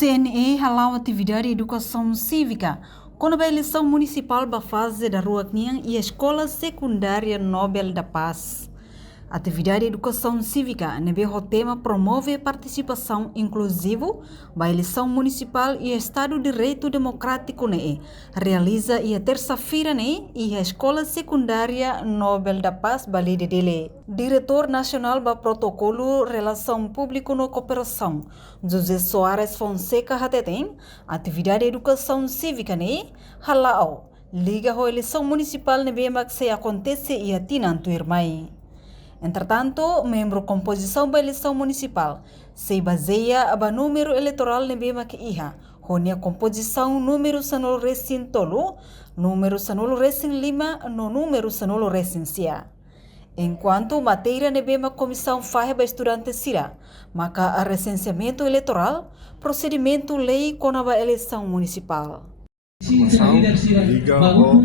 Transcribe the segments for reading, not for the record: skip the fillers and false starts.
CNE halau atividade de educação cívica quando a eleição municipal da fase da Rua Kniang e a Escola Secundária Nobel da Paz. A atividade de educação cívica nebe o tema promove participação inclusiva da eleição municipal e Estado de Direito Democrático realiza e a terça-feira e a Escola Secundária Nobel da Paz Bali de Dele. Diretor Nacional do Protocolo Relação Público no Cooperação, José Soares Fonseca Hatetem, atividade de educação cívica halau liga a eleição municipal nebe que se acontece e atinanto irmai. Entretanto, membro composição da eleição municipal se baseia no número eleitoral nebema que iha, onde a composição número sanolo recém tolo, número sanolo recém lima, no número sanolo recém sia. Enquanto matéria nebema comissão faz para estudante sira, maka a recenseamento eleitoral, procedimento lei com a eleição municipal. Liga ao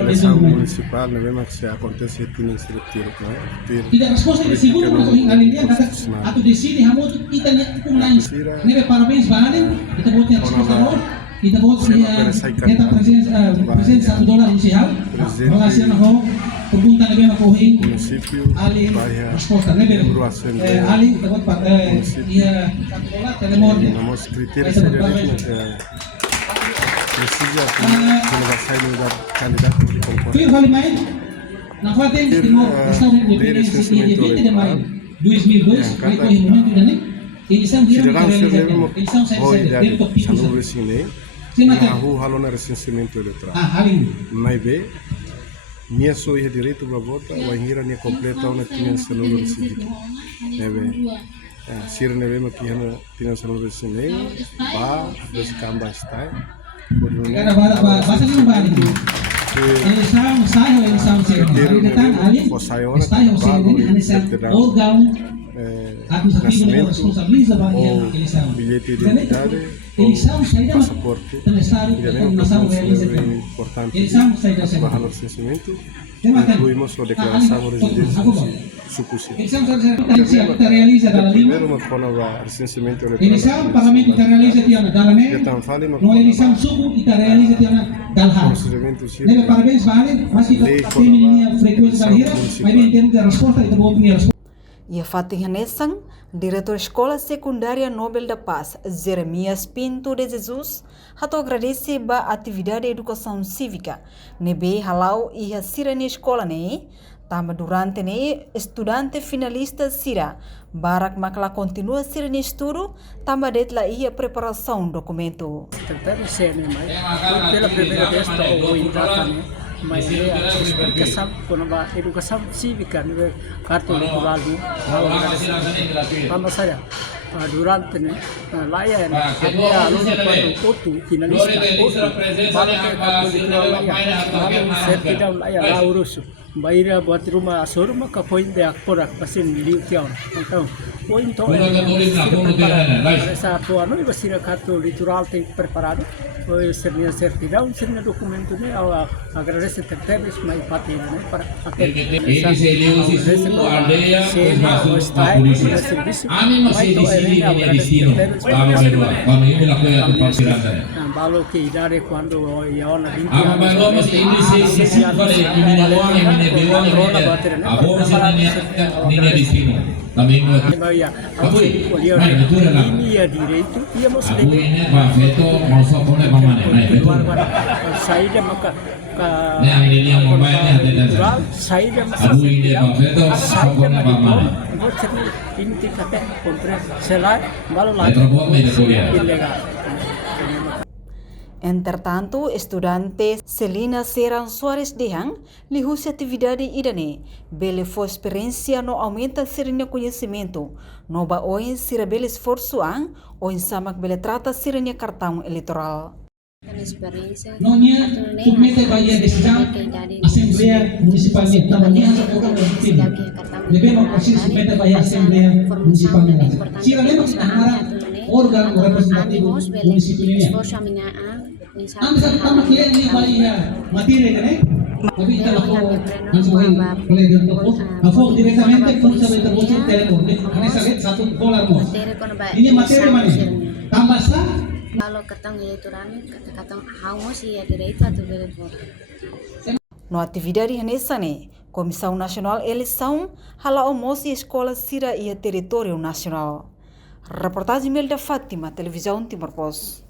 eleição municipal, memang se acontece aqui no Distrito. Tidak resposta de segundo mas o alinea kata atau di sini hamu kita hukum lain. Nebe parabéns balen, kita buat resposta no, kita buat kita presiden $1 inicial. Mengasih no pergunta nebe na kohin ali resposta nebe ali kita buat ia telemon. Namos kriteria precisa quando vai sair do candidato concorrente. Fui vale mais na fatem de no estado de independência de 20 de maio 2002 vai correr momento da eles são eles são sempre do piso sanu resine na rua halona recenseamento eleitoral mai be minha só é direito para votar o ainda nem completa uma tinha sanu resine neve sir neve makiana tinha sanu resine ba descamba está Karena bahasa ini balik. Eleição sai ou eleição chega. Ali órgão administrativo que responsabiliza a eleição. Bilhete de identidade, passaporte, nação realiza. Eleição sai da recenseamento. Incluímos a declaração de residência sucursal. Eleição se realiza dalam primeiro uma forma recenseamento eleitoral. Eleição parlamento se realiza tiada dalam no eleição suku kita realiza tiada dalam. Nebe parabéns vale, mas kita tem frequência barreira, mas em termos de resposta kita buat punya resposta. E a Fatih Nessan, diretor Escola Secundária Nobel da Paz, Jeremias Pinto de Jesus, agradece a atividade de educação cívica, nebe halau e a sirene escola tamba durante estudante finalista sira, barak makla continua sirene estudo, tamba detla ia preparação documento. Tentando ser pela primeira vez estou entrando mas a explicação quando a educação cívica no cartão eleitoral vamos saja durante layan ada alun quando outro finalista outro para cartão eleitoral layan certidão layan urus Baira buat rumah asur maka poin dia korak pasin liu tiaw. Então poin to essa tua não vai ser cartão eleitoral tem preparado foi seria certidão seria documento né agradeço tertebes mai patin né para ele se leu se su aldeia os serviço masih di sini di destino vamos ini lakukan persiapan balo que idade quando eu na vamos ini se vale ini linha destino também linha direito íamos saída maka saída ini kata kompres selai baru lagi ilegal. Entretanto, estudante Celina Seran Soares Dehang lihusi atividade idane, bele foi experiência no aumenta sirene conhecimento, no ba oin sira bele esforço ou em samak bele trata sirene cartão eleitoral. Nonya submete via decisão Assembleia Municipal de Tamanha lebih memproses submete via Assembleia Municipal sira lemos antara órgão representativo municipal ang sama kaya ini baliknya materi kan tapi kita langsung boleh untuk aku directamente pun sampai terbocor telepon ini sakit $1 ini materi mana tambah sah Kalau katang itu rame, katang haus ya direito atau berapa? No atividade hanesane, Comissão Nacional Eleição hala almoço e escola Sira e território nacional. Reportagem Mel da Fátima, Televisão Timor-Post.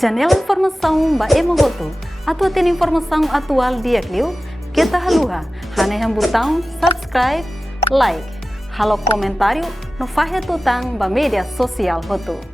Janela informação ba emogoto, atau tem informação atual dia kliu, kita haluha, haneham botão subscribe, like, halo comentário, no fahe tutang ba media sosial hoto.